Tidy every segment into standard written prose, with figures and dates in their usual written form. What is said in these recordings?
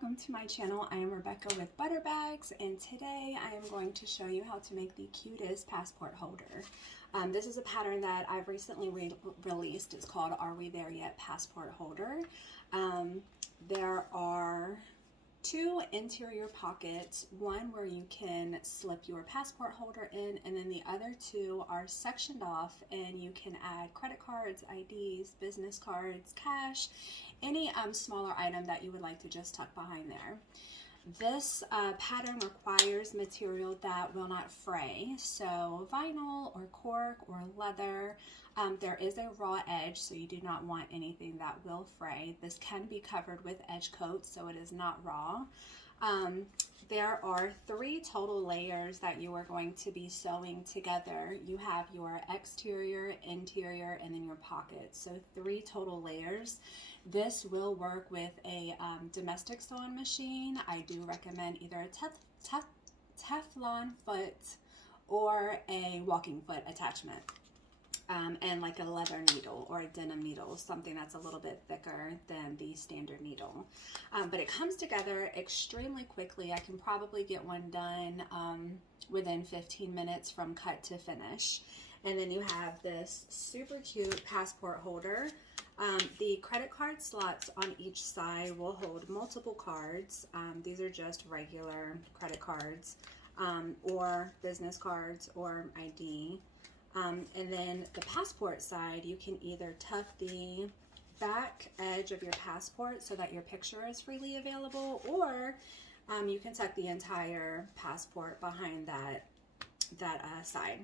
welcome to my channel. I am Rebecca with ButterBags, and today I am going to show you how to make the cutest passport holder. This is a pattern that I've recently released. It's called Are We There Yet Passport Holder. There are two interior pockets, one where you can slip your passport holder in, and then the other two are sectioned off and you can add credit cards, IDs, business cards, cash, any smaller item that you would like to just tuck behind there. This pattern requires material that will not fray, so vinyl or cork or leather. There is a raw edge, so you do not want anything that will fray. This can be covered with edge coats, so it is not raw. There are 3 total layers that you are going to be sewing together. You have your exterior, interior, and then your pockets. So 3 total layers. This will work with a domestic sewing machine. I do recommend either a Teflon foot or a walking foot attachment. And like a leather needle or a denim needle, something that's a little bit thicker than the standard needle. But it comes together extremely quickly. I can probably get one done within 15 minutes from cut to finish. And then you have this super cute passport holder. The credit card slots on each side will hold multiple cards. These are just regular credit cards or business cards or ID. And then the passport side, you can either tuck the back edge of your passport so that your picture is freely available, or you can tuck the entire passport behind that side.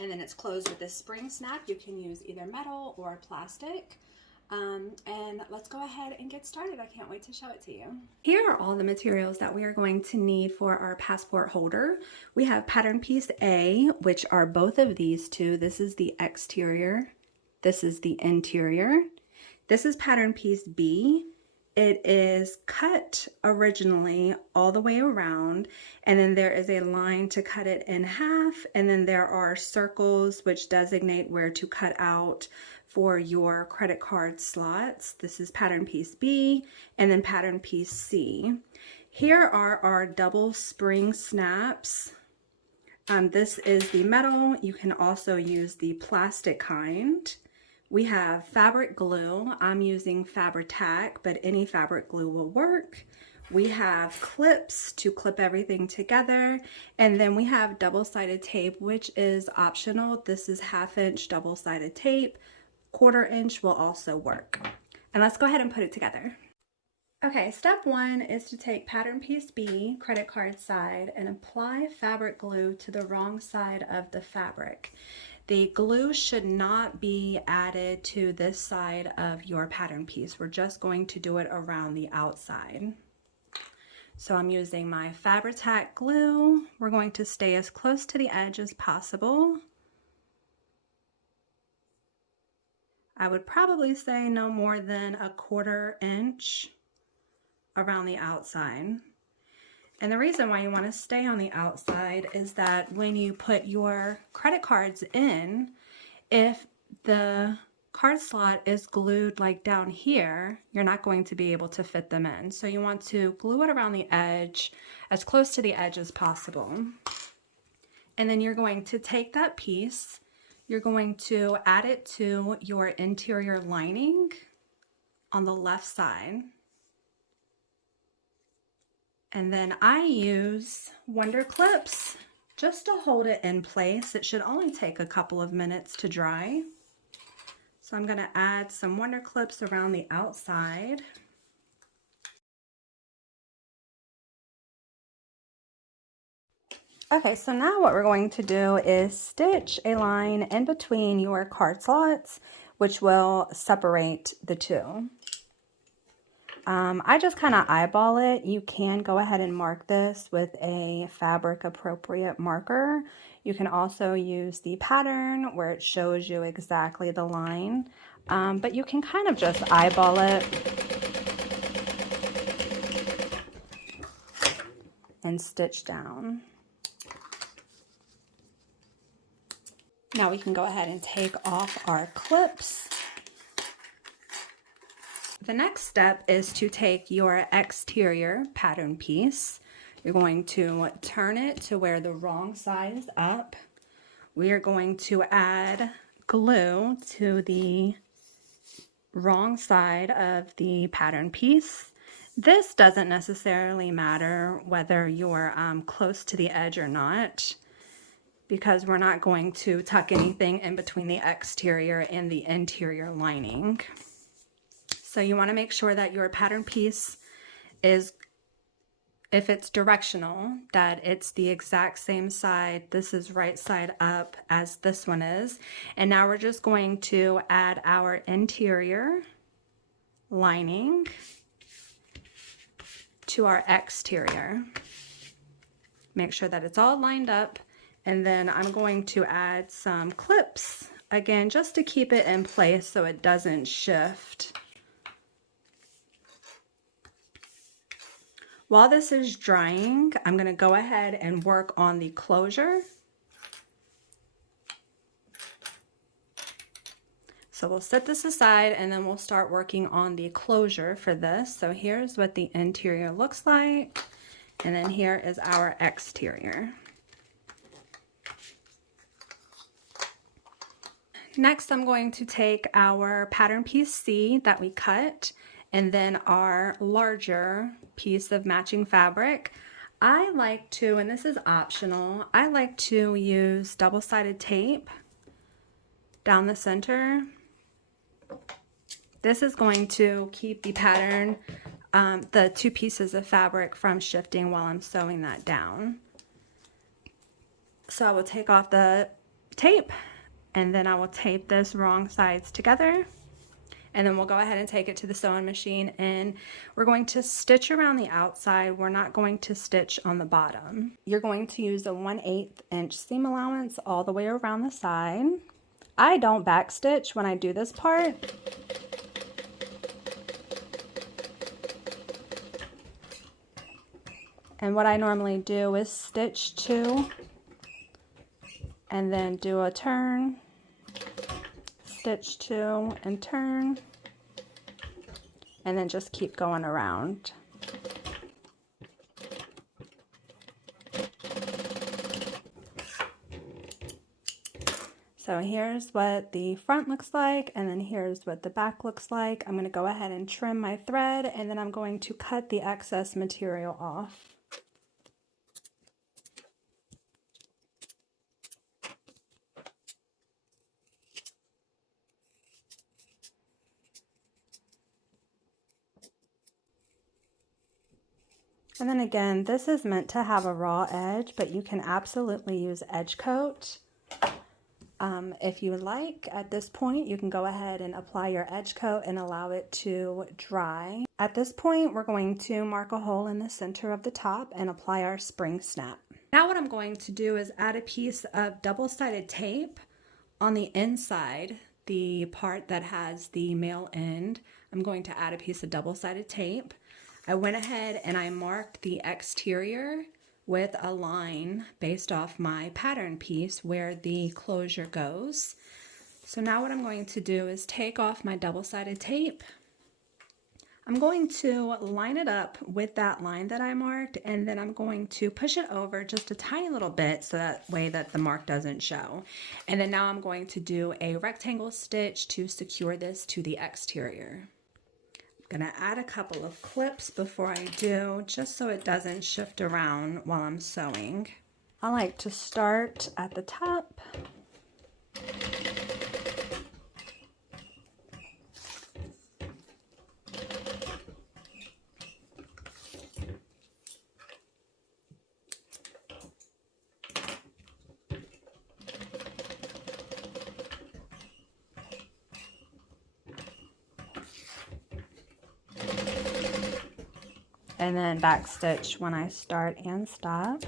And then it's closed with this spring snap. You can use either metal or plastic. And let's go ahead and get started. I can't wait to show it to you. Here are all the materials that we are going to need for our passport holder. We have pattern piece A, which are both of these two. This is the exterior. This is the interior. This is pattern piece B. It is cut originally all the way around, and then there is a line to cut it in half, and then there are circles which designate where to cut out for your credit card slots. This is pattern piece B, and then pattern piece C. Here are our double spring snaps. This is the metal. You can also use the plastic kind. We have fabric glue. I'm using Fabri-Tac, but any fabric glue will work. We have clips to clip everything together, and then we have double-sided tape, which is optional. This is 1/2 inch double-sided tape. 1/4 inch will also work. And let's go ahead and put it together. Okay, step 1 is to take pattern piece B, credit card side, and apply fabric glue to the wrong side of the fabric. The glue should not be added to this side of your pattern piece. We're just going to do it around the outside. So I'm using my Fabri-Tac glue. We're going to stay as close to the edge as possible. I would probably say no more than 1/4 inch around the outside. And the reason why you want to stay on the outside is that when you put your credit cards in, if the card slot is glued like down here, you're not going to be able to fit them in. So you want to glue it around the edge, as close to the edge as possible. And then you're going to take that piece, you're going to add it to your interior lining on the left side. And then I use Wonder Clips just to hold it in place. It should only take a couple of minutes to dry. So I'm going to add some Wonder Clips around the outside. Okay, so now what we're going to do is stitch a line in between your card slots, which will separate the two. I just kind of eyeball it. You can go ahead and mark this with a fabric appropriate marker. You can also use the pattern where it shows you exactly the line, but you can kind of just eyeball it and stitch down. Now we can go ahead and take off our clips. The next step is to take your exterior pattern piece. You're going to turn it to where the wrong side is up. We are going to add glue to the wrong side of the pattern piece. This doesn't necessarily matter whether you're close to the edge or not, because we're not going to tuck anything in between the exterior and the interior lining. So you want to make sure that your pattern piece is, if it's directional, that it's the exact same side. This is right side up as this one is. And now we're just going to add our interior lining to our exterior. Make sure that it's all lined up. And then I'm going to add some clips, again, just to keep it in place so it doesn't shift. While this is drying, I'm going to go ahead and work on the closure. So we'll set this aside and then we'll start working on the closure for this. So here's what the interior looks like, and then here is our exterior. Next, I'm going to take our pattern piece C that we cut, and then our larger piece of matching fabric. I like to, and this is optional, I like to use double-sided tape down the center. This is going to keep the pattern, the two pieces of fabric from shifting while I'm sewing that down. So I will take off the tape, and then I will tape this wrong sides together. And then we'll go ahead and take it to the sewing machine, and we're going to stitch around the outside. We're not going to stitch on the bottom. You're going to use a 1/8 inch seam allowance all the way around the side. I don't back stitch when I do this part. And what I normally do is stitch 2 and then do a turn, stitch 2 and turn, and then just keep going around. So here's what the front looks like, and then here's what the back looks like. I'm going to go ahead and trim my thread, and then I'm going to cut the excess material off. And then again, this is meant to have a raw edge, but you can absolutely use edge coat. If you would like, at this point, you can go ahead and apply your edge coat and allow it to dry. At this point, we're going to mark a hole in the center of the top and apply our spring snap. Now what I'm going to do is add a piece of double-sided tape on the inside, the part that has the male end. I'm going to add a piece of double-sided tape. I went ahead and I marked the exterior with a line based off my pattern piece where the closure goes. So now what I'm going to do is take off my double-sided tape. I'm going to line it up with that line that I marked, and then I'm going to push it over just a tiny little bit so that way that the mark doesn't show. And then now I'm going to do a rectangle stitch to secure this to the exterior. I'm going to add a couple of clips before I do, just so it doesn't shift around while I'm sewing. I like to start at the top. And then back stitch when I start and stop.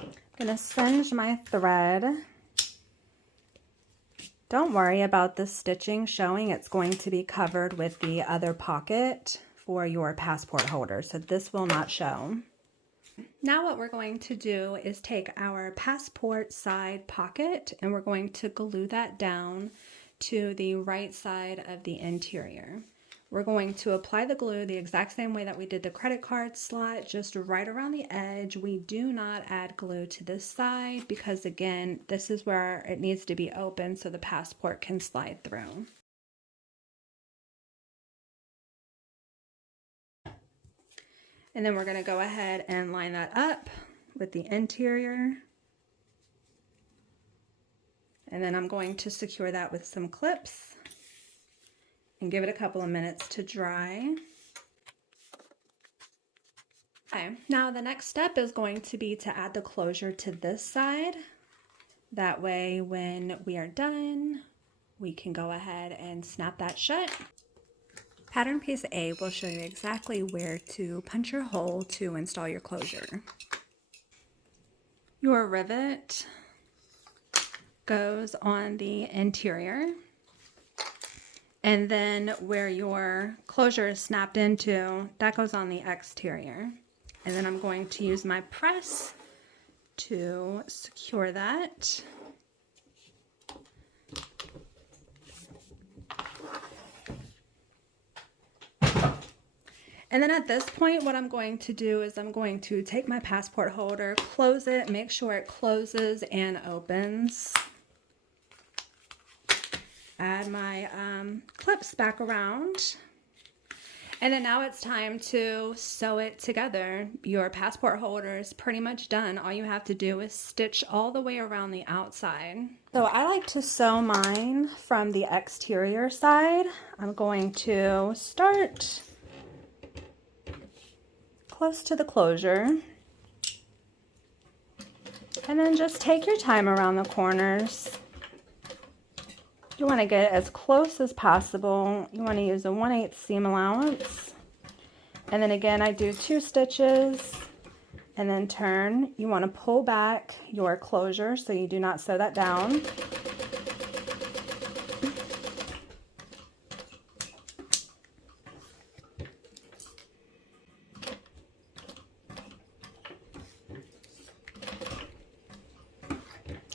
I'm gonna singe my thread. Don't worry about the stitching showing. It's going to be covered with the other pocket for your passport holder, so this will not show. Now what we're going to do is take our passport side pocket and we're going to glue that down to the right side of the interior. We're going to apply the glue the exact same way that we did the credit card slot, just right around the edge. We do not add glue to this side because, again, this is where it needs to be open so the passport can slide through. And then we're going to go ahead and line that up with the interior. And then I'm going to secure that with some clips and give it a couple of minutes to dry. Okay, now the next step is going to be to add the closure to this side. That way, when we are done, we can go ahead and snap that shut. Pattern piece A will show you exactly where to punch your hole to install your closure. Your rivet goes on the interior, and then where your closure is snapped into, that goes on the exterior. And then I'm going to use my press to secure that. And then at this point, what I'm going to do is I'm going to take my passport holder, close it, make sure it closes and opens. Add my clips back around. And then now it's time to sew it together. Your passport holder is pretty much done. All you have to do is stitch all the way around the outside. So I like to sew mine from the exterior side. I'm going to start close to the closure. And then just take your time around the corners. You want to get as close as possible. You want to use a 1/8 seam allowance. And then again, I do 2 stitches and then turn. You want to pull back your closure so you do not sew that down.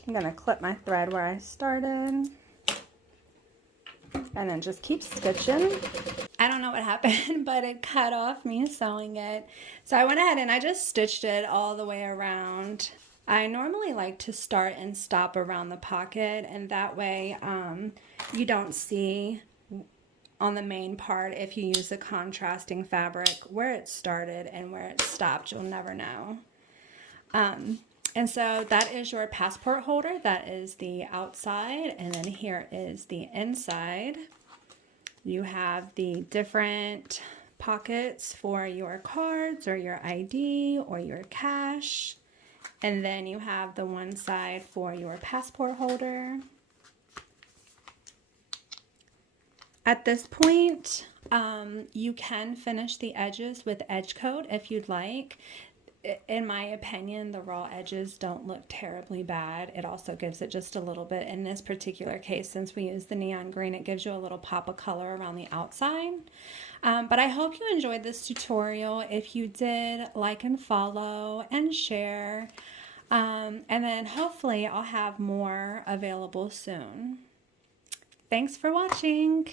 I'm going to clip my thread where I started. And then just keep stitching. I don't know what happened, but it cut off me sewing it. So I went ahead and I just stitched it all the way around. I normally like to start and stop around the pocket, and that way you don't see on the main part, if you use the contrasting fabric, where it started and where it stopped. You'll never know. And so that is your passport holder. That is the outside, and then here is the inside. You have the different pockets for your cards or your ID or your cash. And then you have the one side for your passport holder. At this point, you can finish the edges with edge coat if you'd like. In my opinion, the raw edges don't look terribly bad. It also gives it just a little bit. In this particular case, since we use the neon green, it gives you a little pop of color around the outside. But I hope you enjoyed this tutorial. If you did, like and follow and share. And then hopefully I'll have more available soon. Thanks for watching.